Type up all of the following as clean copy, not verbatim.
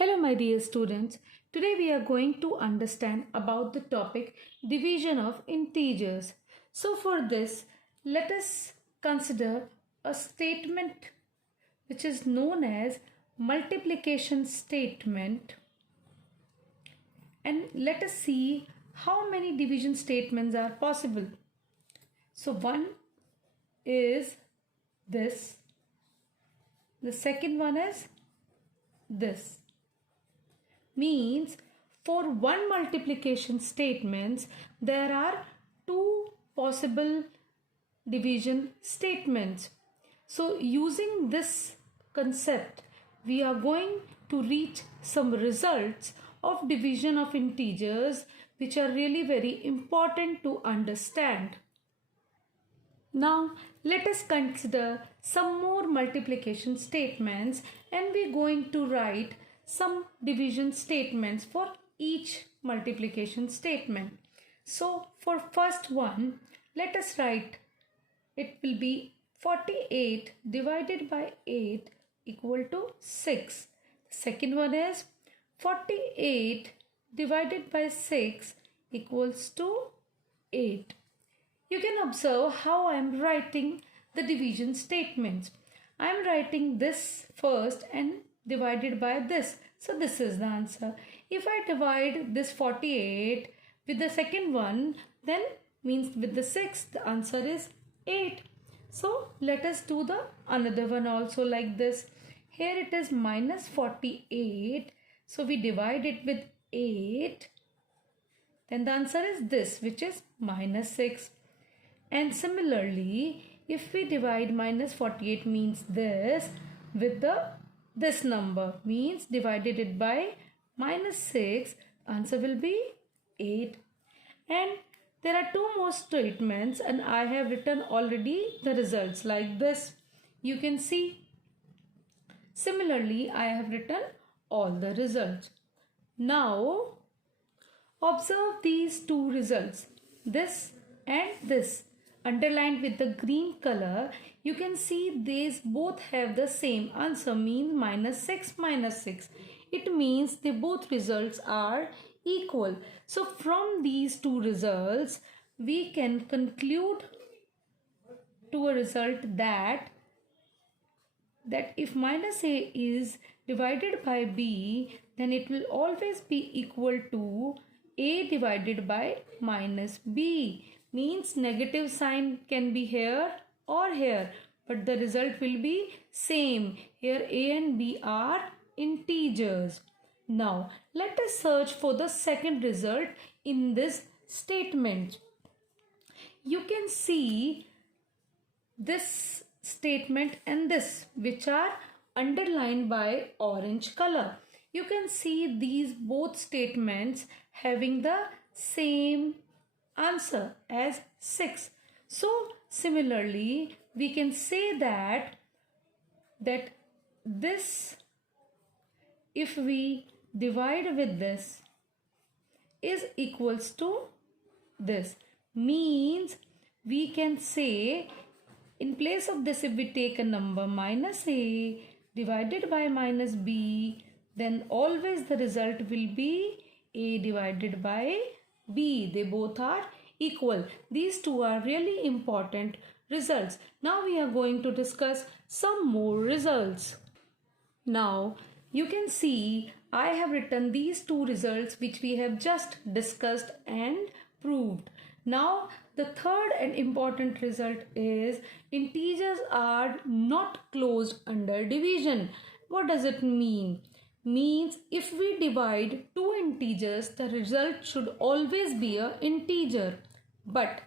Hello my dear students. Today we are going to understand about the topic division of integers. So for this, let us consider a statement which is known as multiplication statement, and let us see how many division statements are possible. So one is this, the second one is this. Means for one multiplication statements there are two possible division statements. So using this concept we are going to reach some results of division of integers which are really very important to understand. Now let us consider some more multiplication statements, and we are going to write some division statements for each multiplication statement. So for first one, let us write, it will be 48 divided by 8 equal to 6. Second one is 48 divided by 6 equals to 8. You can observe how I am writing the division statements. I am writing this first and divided by this. So this is the answer. If I divide this 48 with the second one, then means with the 6, the answer is 8. So let us do the another one also like this. Here it is minus 48. So we divide it with 8. Then the answer is this, which is minus 6. And similarly, if we divide minus 48 means this with this number, means divided it by minus 6, answer will be 8. And there are two more statements and I have written already the results like this. You can see. Similarly, I have written all the results. Now, observe these two results, this and this. Underlined with the green color, you can see these both have the same answer, means minus 6 minus 6. It means they both results are equal. So from these two results, we can conclude to a result that if minus a is divided by b, then it will always be equal to a divided by minus b. Means negative sign can be here or here, but the result will be same. Here a and b are integers. Now let us search for the second result in this statement. You can see this statement and this, which are underlined by orange color. You can see these both statements having the same answer as 6. So similarly, we can say that this, if we divide with this, is equals to this. Means we can say, in place of this, if we take a number minus a divided by minus b, then always the result will be a divided by b. They both are equal. These two are really important results. Now we are going to discuss some more results. Now you can see I have written these two results which we have just discussed and proved. Now the third and important result is integers are not closed under division. What does it mean? Means if we divide two integers, the result should always be an integer. But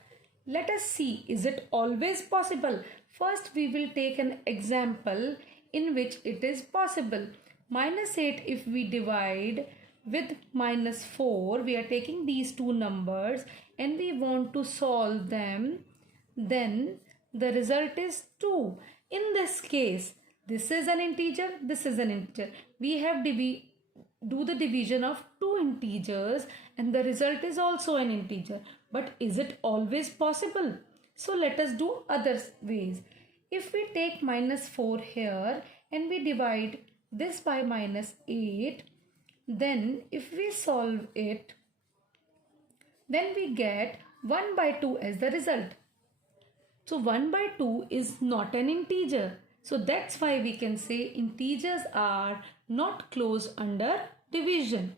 let us see, is it always possible? First we will take an example in which it is possible. Minus 8 if we divide with minus 4, we are taking these two numbers and we want to solve them, then the result is 2. In this case, this is an integer, this is an integer. We have do the division of two integers and the result is also an integer. But is it always possible? So let us do other ways. If we take minus 4 here and we divide this by minus 8, Then if we solve it, then we get 1 by 2 as the result. So 1 by 2 is not an integer. So that's why we can say integers are not closed under division.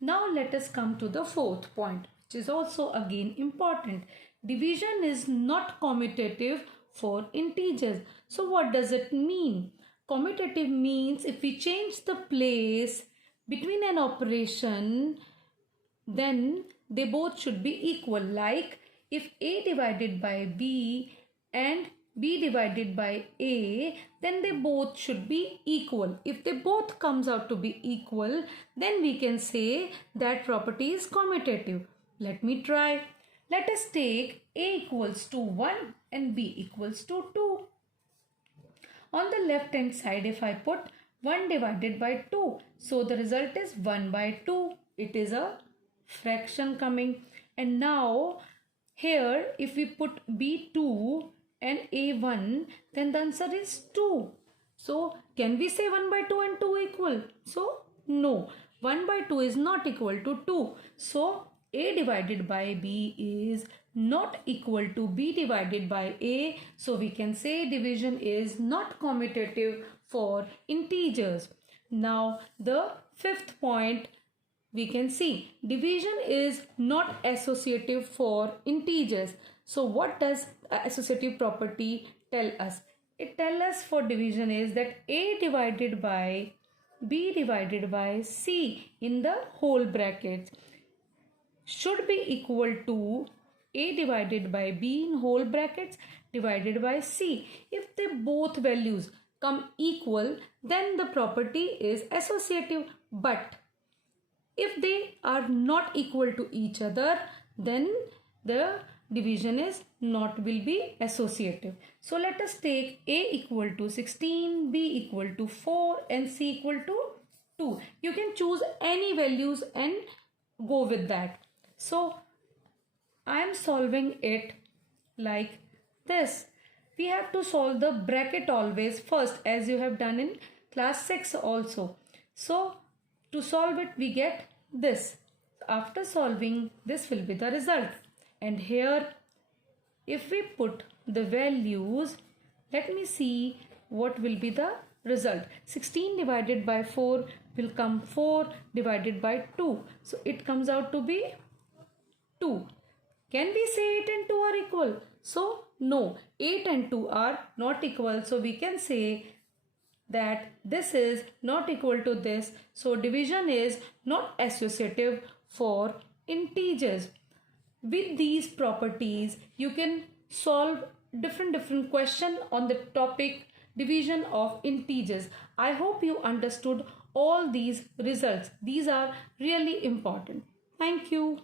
Now let us come to the fourth point, which is also again important. Division is not commutative for integers. So what does it mean? Commutative means if we change the place between an operation, then they both should be equal. Like if A divided by B and B divided by A, then they both should be equal. If they both comes out to be equal, then we can say that property is commutative. Let me try. Let us take A equals to 1 and B equals to 2. On the left hand side, if I put 1 divided by 2, so the result is 1 by 2. It is a fraction coming. And now here if we put B2 and A1, then the answer is 2. So can we say 1 by 2 and 2 equal? So no, 1 by 2 is not equal to 2. So A divided by B is not equal to B divided by A. So we can say division is not commutative for integers. Now the fifth point, we can see division is not associative for integers. So what does associative property tell us? It tells us for division is that A divided by B divided by C in the whole brackets should be equal to A divided by B in whole brackets divided by C. If they both values come equal, then the property is associative. But if they are not equal to each other, then the division is not will be associative. So let us take A equal to 16, B equal to 4 and C equal to 2. You can choose any values and go with that. So I am solving it like this. We have to solve the bracket always first, as you have done in class 6 also. So to solve it, we get this. After solving, this will be the result. And here, if we put the values, let me see what will be the result. 16 divided by 4 will come 4 divided by 2. So it comes out to be 2. Can we say 8 and 2 are equal? So no, 8 and 2 are not equal. So we can say that this is not equal to this. So division is not associative for integers. With these properties, you can solve different question on the topic division of integers. I hope you understood all these results. These are really important. Thank you.